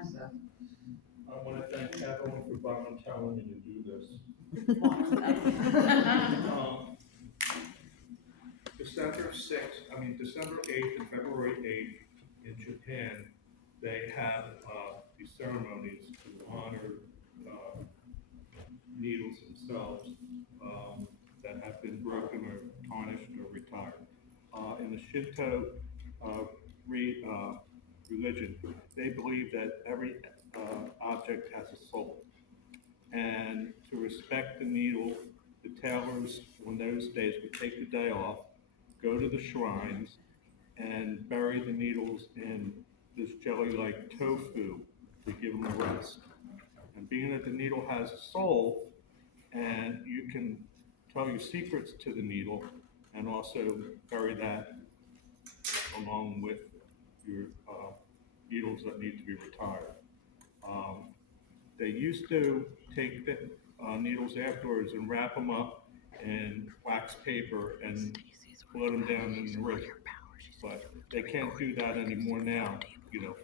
I want to thank everyone for volunteering to do this. Um, December 8th and February 8th in Japan, they have these ceremonies to honor uh, needles themselves that have been broken or tarnished or retired. In the Shinto uh, religion, they believe that every object has a soul. And to respect the needle, the tailors on those days would take the day off, go to the shrines, and bury the needles in this jelly-like tofu to give them a rest. And being that the needle has a soul, and you can tell your secrets to the needle, and also bury that along with your needles that need to be retired. Um, they used to take the needles afterwards and wrap them up in wax paper and float them down in the river. But they can't do that anymore now,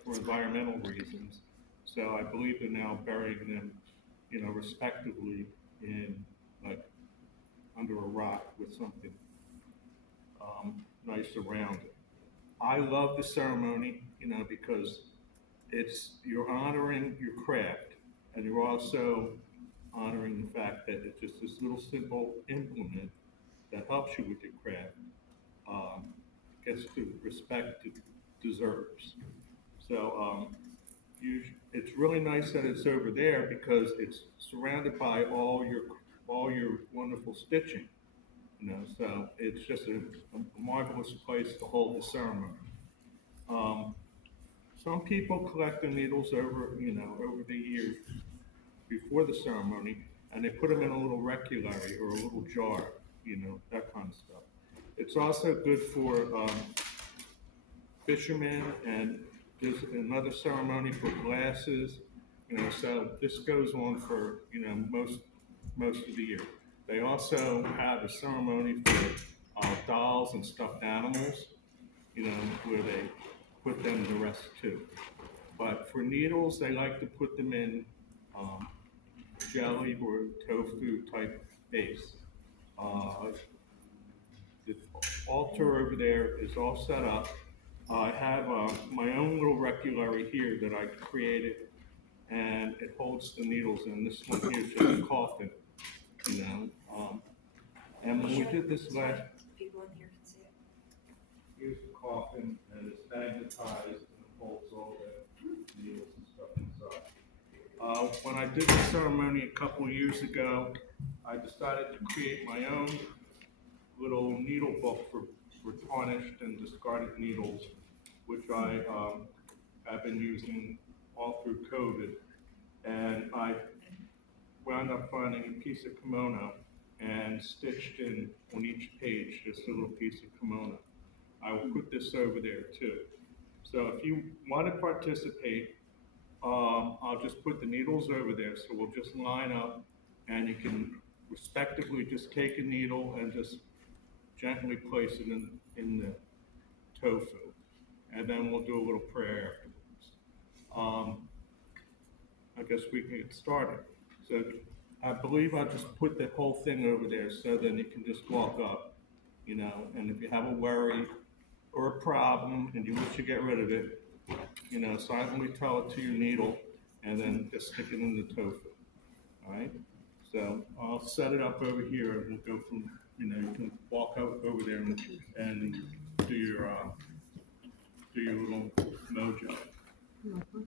for environmental reasons. So I believe they're now burying them, respectively in like under a rock with something nice around it. I love the ceremony, because you're honoring your craft, and you're also honoring the fact that it's just this little simple implement that helps you with your craft um, gets the respect it deserves. So it's really nice that it's over there because it's surrounded by all your wonderful stitching. So it's just a marvelous place to hold the ceremony. Um, some people collect the needles over the years before the ceremony, and they put them in a little reculary or a little jar, that kind of stuff. It's also good for fishermen, and there's another ceremony for glasses. So this goes on for most of the year. They also have a ceremony for dolls and stuffed animals, where they put them to rest too. But for needles, they like to put them in um, jelly or tofu type base. Uh, the altar over there is all set up. I have my own little reculary here that I created, and it holds the needles. And this one here is just a coffin, you know. Um, and when we did this last, People in here can see it. here's the coffin, and it's magnetized and it holds all the needles and stuff inside. When I did the ceremony a couple years ago, I decided to create my own little needle book for tarnished and discarded needles, which I have been using all through COVID. And I wound up finding a piece of kimono and stitched in on each page just a little piece of kimono. I will put this over there too. So if you want to participate, I'll just put the needles over there. So we'll just line up, and you can respectively just take a needle and just gently place it in the tofu. And then we'll do a little prayer afterwards. I guess we can get started. So I believe I just put the whole thing over there so then you can just walk up, and if you have a worry or a problem and you wish to get rid of it, silently tell it to your needle and then just stick it in the tofu. All right? So I'll set it up over here and we'll go from, you can walk over there and do your little mojo.